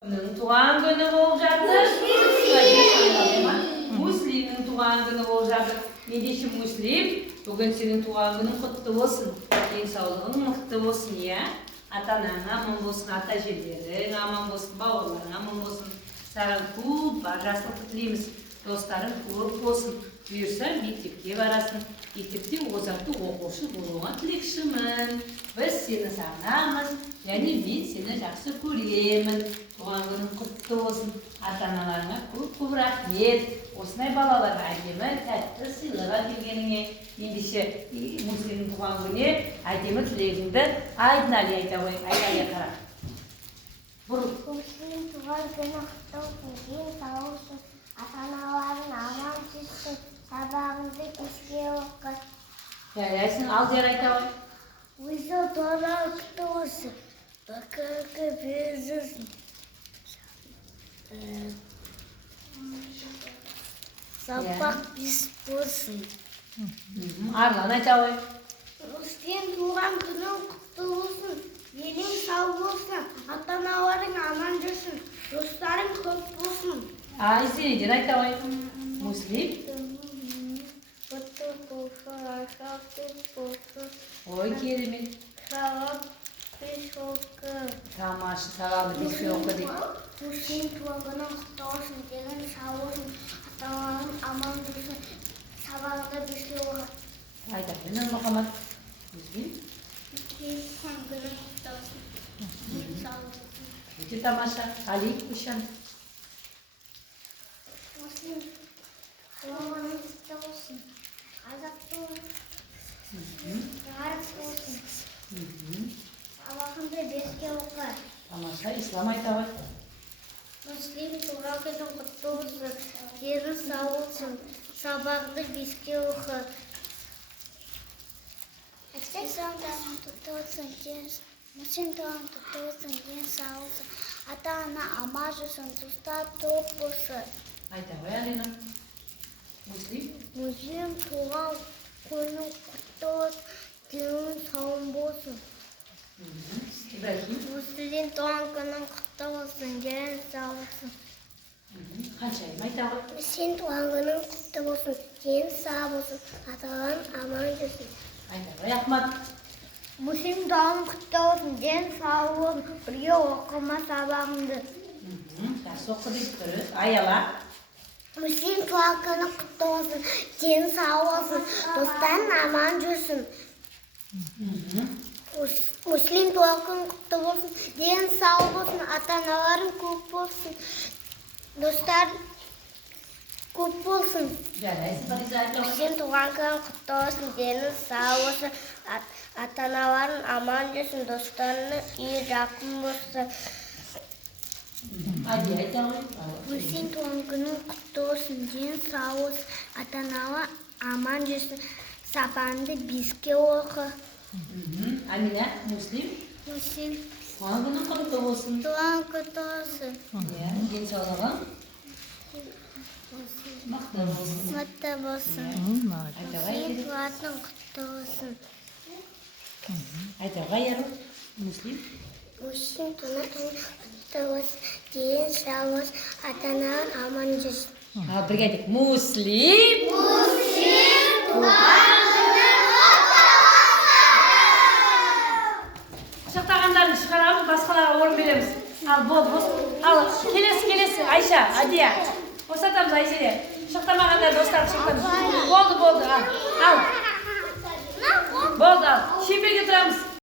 Tuğan günü olacaktır. Müslim'in tuğan günü olacaktır. Ne diyeyim Müslim? Bugün senin tuğan günün kutlu olsun. En sağlığın mutlu olsun ya. Ata-anan aman olsun, ata-jelerin aman olsun, bavurların aman olsun. Sana көп жақсылық тілейміз. Достарың көп болсын. Бұйырса мектепке барасың. Мектепте озатты оқушы болуға тілекшімін. Біз сені сағынамыз, және мен сені жақсы көремін. Туған күнің құтты болсын. Ата-аналарыңа көп рахмет. Осындай балаларға әдемі тәтті сыйлық әкелгеніңе. Ендеше Мүслимнің туған күніне әдемі тілегіңді айдын-али айта қой. Айта қара. Müslüm tuğan günü kutlu olsun, din sağ olsun, ata-analarың аман жүрсін, сабағыңды кешке оқы. Жарайсың, ал жер айта қой. Өзі туған құтты болсын, бақырғы безісін, сапақ бес болсын. Арлан айта қой. Müslüm tuğan günü kutlu olsun. Елің сау болсын, ата-аналарың аман жүрсін, достарың көп болсын. Сенеден айта қой. Мүслим. Құтты болсын, ашақты болсын. Ой, керемет. Сауап бес оқы. Тамаша, сабағыңды беске оқы дейді. Мүслим туған күнің құтты болсын, денің сау болсын, ата-аналарың аман жүрсін, сабағыңды беске оқы. Айта қой, Мұхаммад. Мүслим. Туған күнің құтты болсын, денің сау болсын. Өте тамаша. Али, Ишан. Müslüm tuған күнің құтты болсын, қазақ болсын, жарыс болсын. Сабағыңды беске оқы. Тамаша, Ислам айта қой. Müslüm tuған күнің құтты болсын, денің сау болсын, сабағыңды беске оқы. Müslüm tuған құтты болсын, ден сау болсын, ата-ана аман жүрсін, достар топ болсын. Айта қой, Алина. Мүслим. Müslüm tuған күнің құтты болсын, денің сау болсын. Ибрахим. Müslüm tuған күнің құтты болсын, денің сау болсын. Ханшайым айта қой. Müslüm tuған күнің құтты болсын, денің сау болсын, ата-анаң аман жүрсін. Айта қой, Ахмад. Müslüm tuған құтты болсын, денің сау болсын, бірге оқыма сабағыңды. Жақсы оқы дейді бірі. Аяла. Müslüm tuған күнің құтты болсын, денің сау болсын, достарың аман жүрсін. Müslüm tuған күнің құтты болсын, денің сау болсын, ата-аналарың көп болсын, достар көп болсын. Жарайсың, Фариза айта қой. Müslüm tuған күнің құтты болсын, денің сау болсын, ата-аналарың аман жүрсін, достарың үй жақын болсын. Ади айта қой. Müslüm tuған күнің құтты болсын, денің сау болсын, ата-аналар аман жүрсін, сабағыңды беске оқы. Амина, Мүслим. Müslüm Туған күнің құтты болсын. туған құтты болсын, Денсаулығың мықты болсын. мықты болсын. Айта қой. Müslüm туғаның құтты болсын. Айта қой, Яру. Мүслим. Müslüm туғаның құтты болсын, денің сау болсын, ата-аналар аман жүрсін. Бірге айтайық. Мүслим. Құшақтағандарын шығарамыз, басқаларға орын береміз. Ал, болды. Ал, келесі. Айша, Адия. Босатамыз Айшеде. Құшақтамағандар достар құшақтамыз. Болды. Ал. Болды, ал. Шемберге тұрамыз.